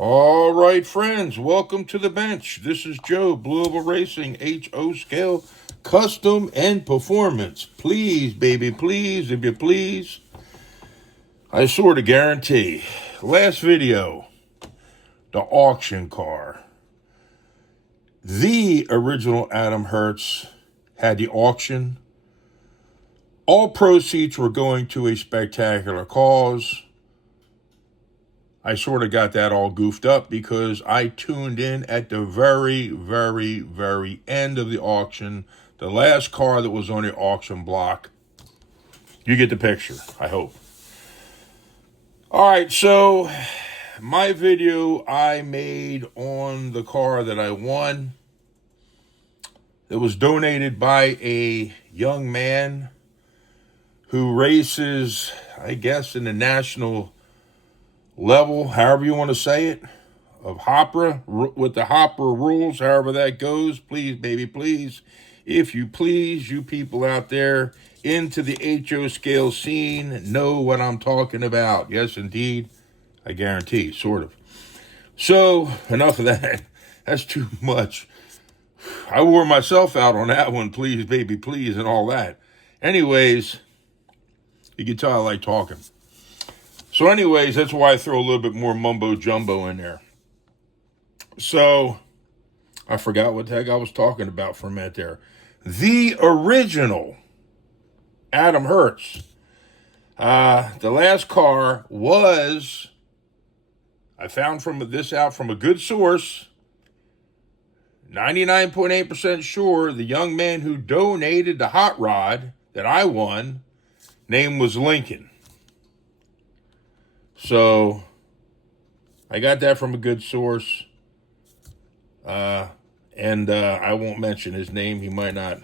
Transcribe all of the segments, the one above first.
All right, friends, welcome to the bench. This is Joe, Blue Oval Racing, HO Scale, Custom and Performance. Please, baby, please, if you please, I sort of guarantee. Last video, the auction car. The original Adam Hertz had the auction. All proceeds were going to a spectacular cause. I sort of got that all goofed up because I tuned in at the very, very, very end of the auction. The last car that was on the auction block. You get the picture, I hope. All right, so my video I made on the car that I won. It was donated by a young man who races, I guess, in the national level, however you want to say it, of Hopper, with the Hopper rules, however that goes. Please, baby, please, if you please, you people out there into the HO scale scene know what I'm talking about. Yes, indeed, I guarantee, sort of. So, enough of that. That's too much. I wore myself out on that one, please, baby, please, and all that. Anyways, you can tell I like talking. So anyways, that's why I throw a little bit more mumbo jumbo in there. So I forgot what the heck I was talking about for a minute there. The original Adam Hertz. The last car was, I found this out from a good source, 99.8% sure the young man who donated the hot rod that I won, name was Lincoln. So I got that from a good source. And I won't mention his name. He might not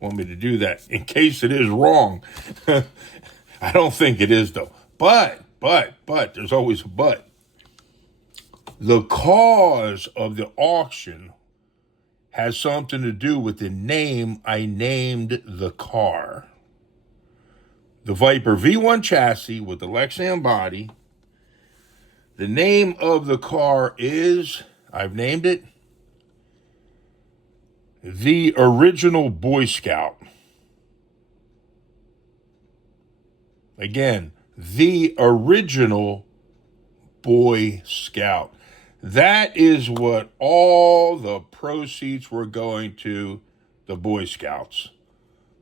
want me to do that in case it is wrong. I don't think it is, though. But, there's always a but. The cause of the auction has something to do with the name I named the car. The Viper V1 chassis with the Lexan body. The name of the car is, I've named it, the original Boy Scout. Again, the original Boy Scout. That is what all the proceeds were going to, the Boy Scouts.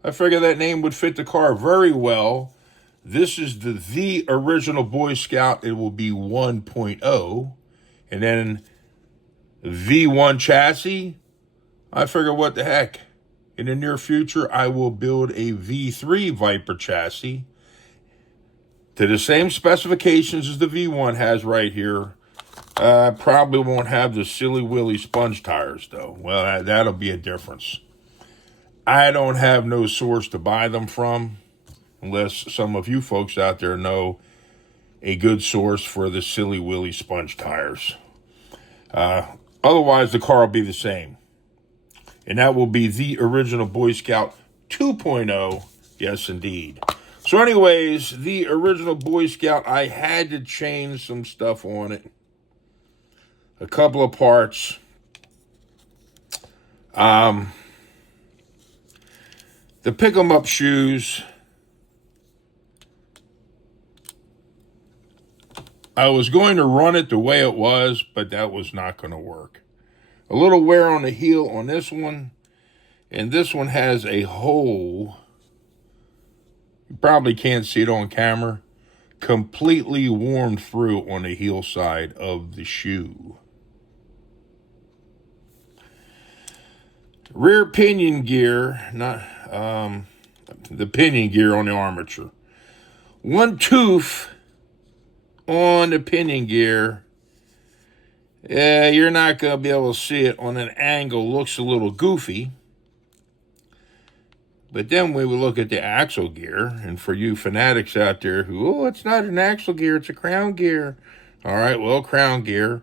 I figured that name would fit the car very well. This is the original Boy Scout. It will be 1.0. And then V1 chassis. I figure what the heck. In the near future, I will build a V3 Viper chassis to the same specifications as the V1 has right here. Probably won't have the Silly Willy sponge tires, though. Well, that'll be a difference. I don't have no source to buy them from, unless some of you folks out there know a good source for the Silly Willy sponge tires. Otherwise, the car will be the same. And that will be the original Boy Scout 2.0. Yes, indeed. So anyways, the original Boy Scout, I had to change some stuff on it. A couple of parts. The pick 'em up shoes. I was going to run it the way it was, but that was not going to work. A little wear on the heel on this one. And this one has a hole. You probably can't see it on camera. Completely worn through on the heel side of the shoe. Rear pinion gear, not the pinion gear on the armature. One tooth on the pinion gear. Yeah, you're not going to be able to see it on an angle. Looks a little goofy. But then we will look at the axle gear. And for you fanatics out there who, oh, it's not an axle gear, it's a crown gear. All right, well, crown gear.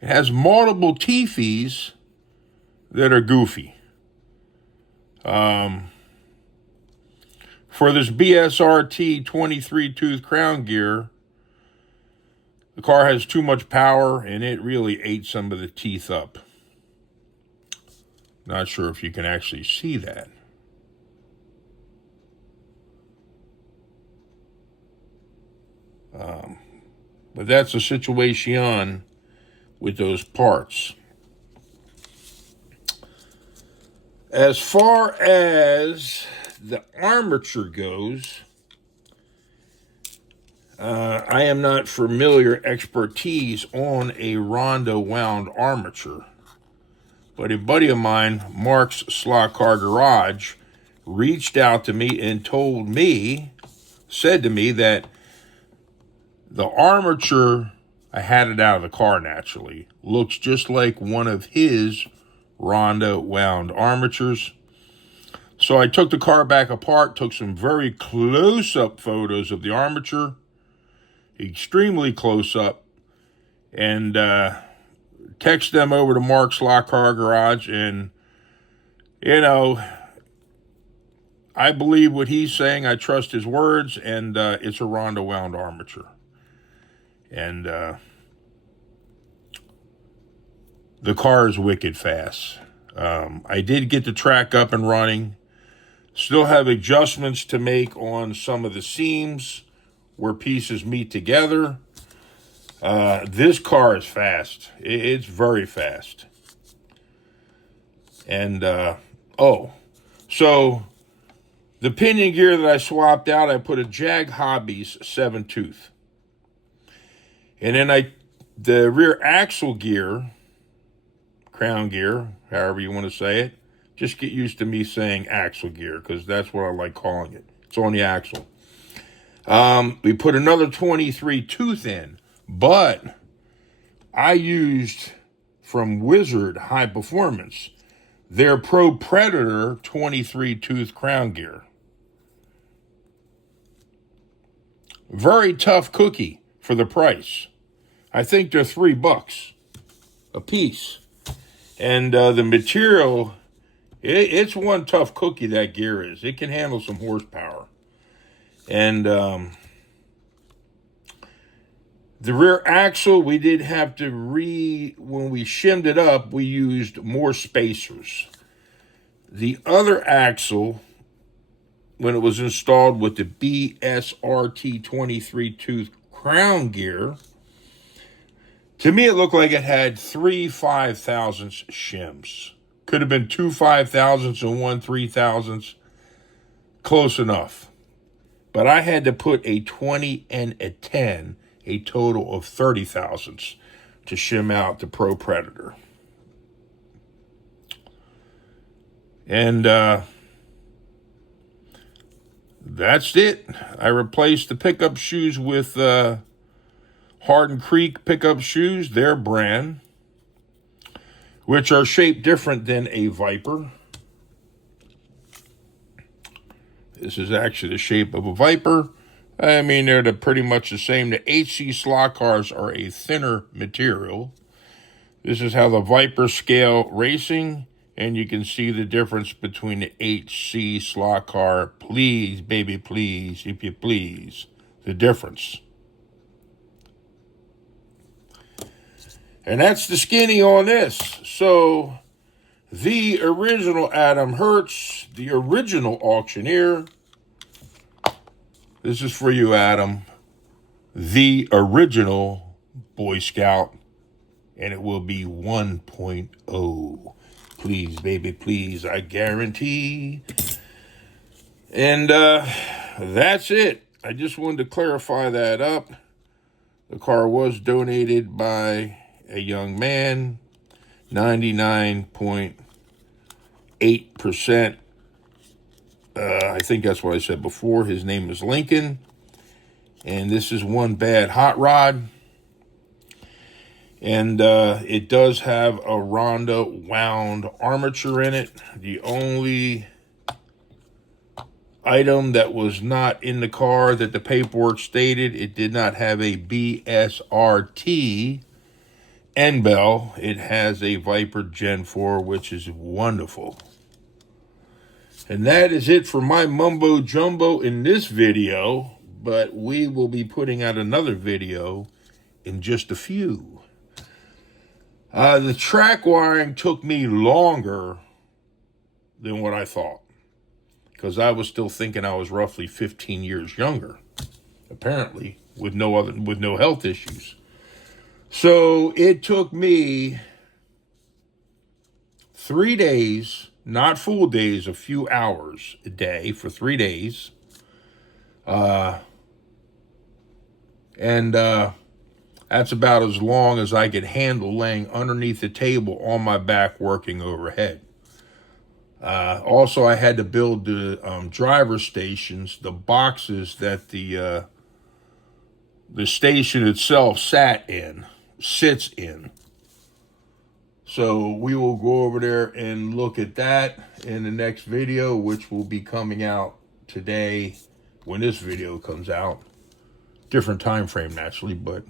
It has multiple teethies that are goofy. For this BSRT 23 tooth crown gear, The car has too much power, and it really ate some of the teeth up. Not sure if you can actually see that. But that's the situation with those parts. As far as the armature goes, I am not familiar expertise on a Rondo wound armature. But a buddy of mine, Mark's Slot Car Garage, reached out to me and said to me that the armature, I had it out of the car naturally, looks just like one of his Rondo wound armatures. So I took the car back apart, took some very close-up photos of the armature, extremely close-up, and text them over to Mark's Slot Car Garage, and, I believe what he's saying. I trust his words, and it's a Rondo wound armature. And the car is wicked fast. I did get the track up and running. Still have adjustments to make on some of the seams where pieces meet together. This car is fast. It's very fast. And, so the pinion gear that I swapped out, I put a Jag Hobbies 7-tooth. And then the rear axle gear, crown gear, however you want to say it, just get used to me saying axle gear because that's what I like calling it. It's on the axle. We put another 23 tooth in, but I used from Wizard High Performance their Pro Predator 23 tooth crown gear. Very tough cookie for the price. I think they're $3 a piece. And the material, it's one tough cookie, that gear is. It can handle some horsepower. And the rear axle, we did have to when we shimmed it up, we used more spacers. The other axle, when it was installed with the BSRT 23 tooth crown gear, to me, it looked like it had 3 5/1000 shims. Could have been 2 5/1000 and 1 3/1000. Close enough. But I had to put a 20 and a 10, a total of 30/1000 to shim out the Pro Predator. And that's it. I replaced the pickup shoes with Hardin Creek pickup shoes, their brand, which are shaped different than a Viper. This is actually the shape of a Viper. I mean, they're pretty much the same. The HC slot cars are a thinner material. This is how the Viper scale racing, and you can see the difference between the HC slot car. Please, baby, please, if you please, the difference. And that's the skinny on this. So, the original Adam Hertz, the original auctioneer. This is for you, Adam. The original Boy Scout. And it will be 1.0. Please, baby, please, I guarantee. And that's it. I just wanted to clarify that up. The car was donated by a young man, 99.8%. I think that's what I said before. His name is Lincoln. And this is one bad hot rod. And it does have a Rondo wound armature in it. The only item that was not in the car that the paperwork stated, it did not have a BSRT end bell. It has a Viper Gen 4, which is wonderful. And that is it for my mumbo jumbo in this video, but we will be putting out another video in just a few. The track wiring took me longer than what I thought, because I was still thinking I was roughly 15 years younger, apparently, with no health issues. So it took me 3 days, not full days, a few hours a day for 3 days. And that's about as long as I could handle laying underneath the table on my back working overhead. Also, I had to build the driver stations, the boxes that the station itself sits in. So we will go over there and look at that in the next video, which will be coming out today when this video comes out. Different time frame, naturally, but...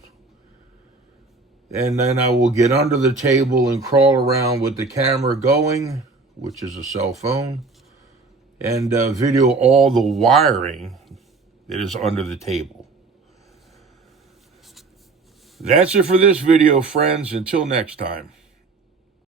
And then I will get under the table and crawl around with the camera going, which is a cell phone, and video all the wiring that is under the table. That's it for this video, friends. Until next time.